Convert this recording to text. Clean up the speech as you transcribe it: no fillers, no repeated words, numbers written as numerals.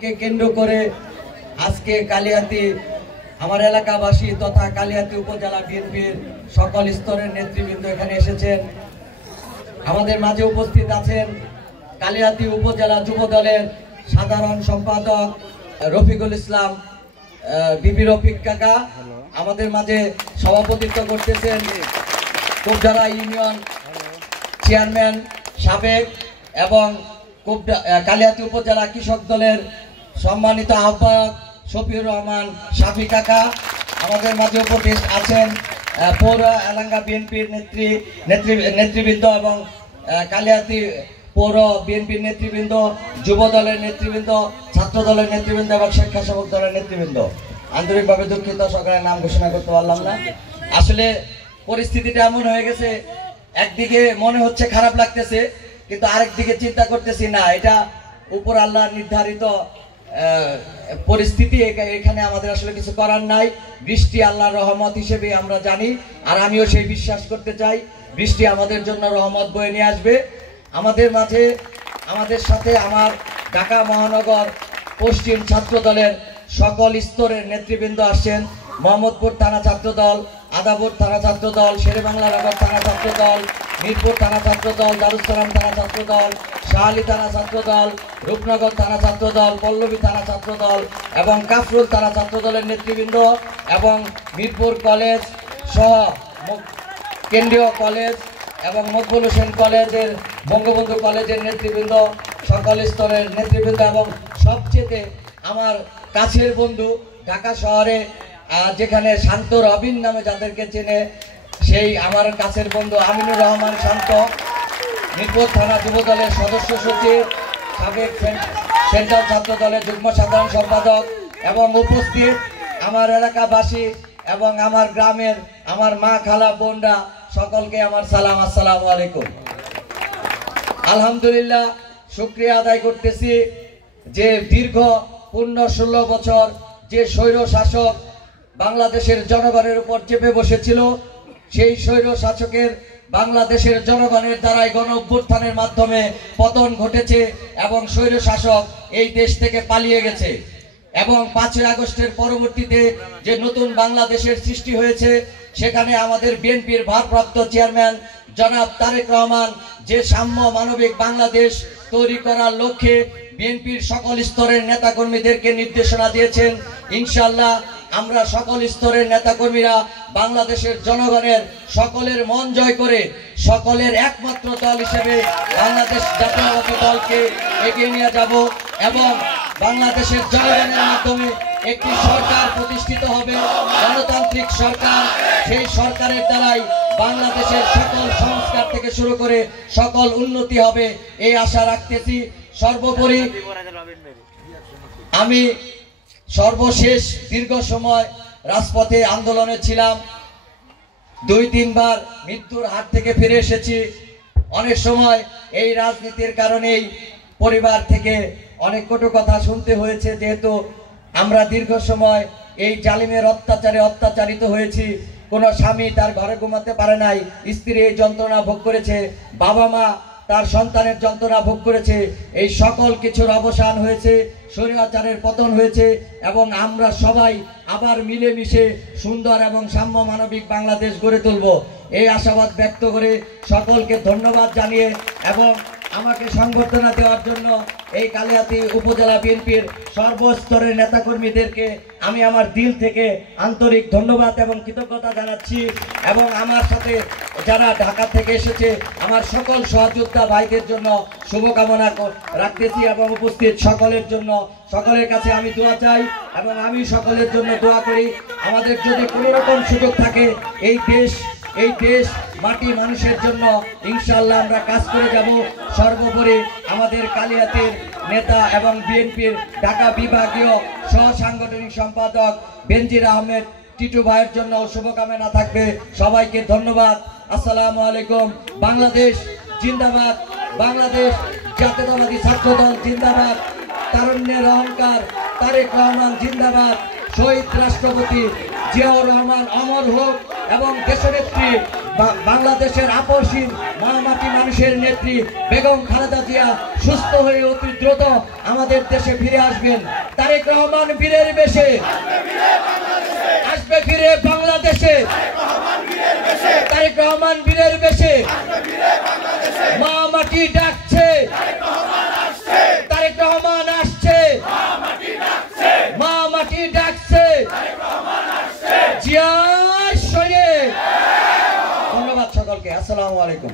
কে কেন্দ্র করে আজকে কালিয়াতি আমার এলাকাবাসী তথা কালিয়াতি উপজেলা বিএনপির সকল স্তরের নেতৃবৃন্দ এখানে এসেছেন। আমাদের মাঝে উপস্থিত আছেন কালিয়াতি উপজেলা যুব দলের সাধারণ সম্পাদক রফিকুল ইসলাম বিবি রফিক কাকা। আমাদের মাঝে সভাপতিত্ব করতেছেন কোপডারা ইউনিয়ন চেয়ারম্যান সাবেক এবং কালিয়াতি উপজেলা কৃষক দলের সম্মানিত আহ্বায়ক শফিউর রহমান শাফি কাকা। আমাদের মাঝে উপস্থিত আছেন পৌর এলাঙ্গা বিএনপির নেতৃবৃন্দ এবং কালিয়াতি পৌর বিএনপির নেতৃবৃন্দ, যুব দলের নেতৃবৃন্দ, ছাত্র দলের নেতৃবৃন্দ এবং স্বেচ্ছাসেবক দলের নেতৃবৃন্দ। আন্তরিকভাবে দুঃখিত, সকলের নাম ঘোষণা করতে পারলাম না। আসলে পরিস্থিতিটা এমন হয়ে গেছে, একদিকে মনে হচ্ছে খারাপ লাগতেছে, কিন্তু আরেক দিকে চিন্তা করতেছি না, এটা উপর আল্লাহর নির্ধারিত পরিস্থিতি। এখানে আমাদের আসলে কিছু করার নাই। বৃষ্টি আল্লাহর রহমত হিসেবে আমরা জানি, আর আমিও সেই বিশ্বাস করতে চাই বৃষ্টি আমাদের জন্য রহমত বয়ে নিয়ে আসবে। আমাদের মাঝে আমাদের সাথে আমার ঢাকা মহানগর পশ্চিম ছাত্র দলের সকল স্তরের নেতৃবৃন্দ আসছেন। মোহাম্মদপুর থানা ছাত্র দল, আদাপুর থানা ছাত্র দল, শেরেবাংলা নগর থানা ছাত্র দল, মিরপুর থানা ছাত্র দল, দারুসালাম থানা ছাত্র দল, শাহালি থানা ছাত্র দল, রূপনগর থানা ছাত্র দল, পল্লবী থানা ছাত্র দল এবং কাফরুল থানা ছাত্র দলের নেতৃবৃন্দ এবং মিরপুর কলেজ সহ কেন্দ্রীয় কলেজ এবং মকবুল হোসেন কলেজের বঙ্গবন্ধু কলেজের নেতৃবৃন্দ, সকল স্তরের নেতৃবৃন্দ এবং সবচেয়ে আমার কাছের বন্ধু ঢাকা শহরে যেখানে শান্ত রবিন নামে যাদেরকে চেনে, সেই আমার কাছের বন্ধু আমিনুর রহমান শান্ত, মিরপুর থানা যুব দলের সদস্য সচিব, সাবেক সেন্ট্রাল ছাত্র দলের যুগ্ম সাধারণ সম্পাদক এবং উপস্থিত আমার এলাকাবাসী এবং আমার গ্রামের আমার মা খালা বোনরা, সকলকে আমার সালাম, আসসালামু আলাইকুম। আলহামদুলিল্লাহ, শুকরিয়া আদায় করতেছি যে দীর্ঘ 16 বছর যে স্বৈর শাসক বাংলাদেশের জনগণের উপর চেপে বসেছিল, সেই স্বৈর শাসকের বাংলাদেশের জনগণের দ্বারাই গণ অভ্যুত্থানের মাধ্যমে পতন ঘটেছে এবং স্বৈর শাসক এই দেশ থেকে পালিয়ে গেছে। এবং 5ই আগস্টের পরবর্তীতে যে নতুন বাংলাদেশের সৃষ্টি হয়েছে, সেখানে আমাদের বিএনপির ভারপ্রাপ্ত চেয়ারম্যান জনাব তারেক রহমান যে সাম্য মানবিক বাংলাদেশ তৈরি করার লক্ষ্যে বিএনপির সকল স্তরের নেতাকর্মীদেরকে নির্দেশনা দিয়েছেন। ইনশাআল্লাহ আমরা সকল স্তরের নেতাকর্মীরা বাংলাদেশের জনগণের সকলের মন জয় করে সকলের একমাত্র দল হিসেবে বাংলাদেশ জাতীয়তাবাদী দলকে এগিয়ে নিয়ে যাব এবং বাংলাদেশের জনগণের মাধ্যমে একটি সরকার প্রতিষ্ঠিত হবে, গণতান্ত্রিক সরকার। সেই সরকারের দ্বারাই বাংলাদেশের সকল সংস্কার থেকে শুরু করে সকল উন্নতি হবে, এই আশা রাখতেছি। সর্বোপরি আমি সর্বশেষ দীর্ঘ সময় রাজপথে আন্দোলনে ছিলাম, 2-3 বার মৃত্যুর হাত থেকে ফিরে এসেছি। অনেক সময় এই রাজনীতির কারণেই পরিবার থেকে অনেক কটু কথা শুনতে হয়েছে, যেহেতু আমরা দীর্ঘ সময় এই জালিমের অত্যাচারে অত্যাচারিত হয়েছি। কোনো স্বামী তার ঘরে ঘুমাতে পারে নাই, স্ত্রী এই যন্ত্রণা ভোগ করেছে, বাবা মা তার সন্তানের যন্ত্রণা ভোগ করেছে। এই সকল কিছুর অবসান হয়েছে, স্বৈরাচারের পতন হয়েছে এবং আমরা সবাই আবার মিলেমিশে সুন্দর এবং সাম্য মানবিক বাংলাদেশ গড়ে তুলব, এই আশাবাদ ব্যক্ত করে সকলকে ধন্যবাদ জানিয়ে এবং আমাকে সংবর্ধনা দেওয়ার জন্য এই কালিয়াতি উপজেলা বিএনপির সর্বস্তরের নেতাকর্মীদেরকে আমি আমার দিল থেকে আন্তরিক ধন্যবাদ এবং কৃতজ্ঞতা জানাচ্ছি। এবং আমার সাথে যারা ঢাকা থেকে এসেছে আমার সকল সহযোদ্ধা ভাইদের জন্য শুভকামনা রাখতেছি এবং উপস্থিত সকলের জন্য সকলের কাছে আমি দোয়া চাই এবং আমি সকলের জন্য দোয়া করি। আমাদের যদি কোনো রকম সুযোগ থাকে এই দেশ মাটি মানুষের জন্য ইনশাআল্লাহ আমরা কাজ করে যাব। সর্বোপরি আমাদের কালিয়াতির নেতা এবং বিএনপির ঢাকা বিভাগীয় সহ সাংগঠনিক সম্পাদক বেনজির আহমেদ টিটু ভাইয়ের জন্য শুভকামনা থাকবে। সবাইকে ধন্যবাদ। আসসালামু আলাইকুম। বাংলাদেশ জিন্দাবাদ, বাংলাদেশ জাতীয়তাবাদী ছাত্র দল জিন্দাবাদ, তারুণ্যের অহংকার তারেক রহমান জিন্দাবাদ, শহীদ রাষ্ট্রপতি জিয়াউর রহমান অমর হোক এবং দেশনেত্রী বাংলাদেশের আপসহীন মহামাটি মানুষের নেত্রী বেগম খালেদা জিয়া সুস্থ হয়ে অতি দ্রুত আমাদের দেশে ফিরে আসবেন। তারেক রহমান বীরের বেশে আসবে ফিরে বাংলাদেশে। তারেক রহমান বীরের বেশে মা মাটি ডাকছে। তারেক রহমান আসছে, মা মাটি ডাকছে। জিয়া শরীফ। ধন্যবাদ সকলকে। আসসালামু আলাইকুম।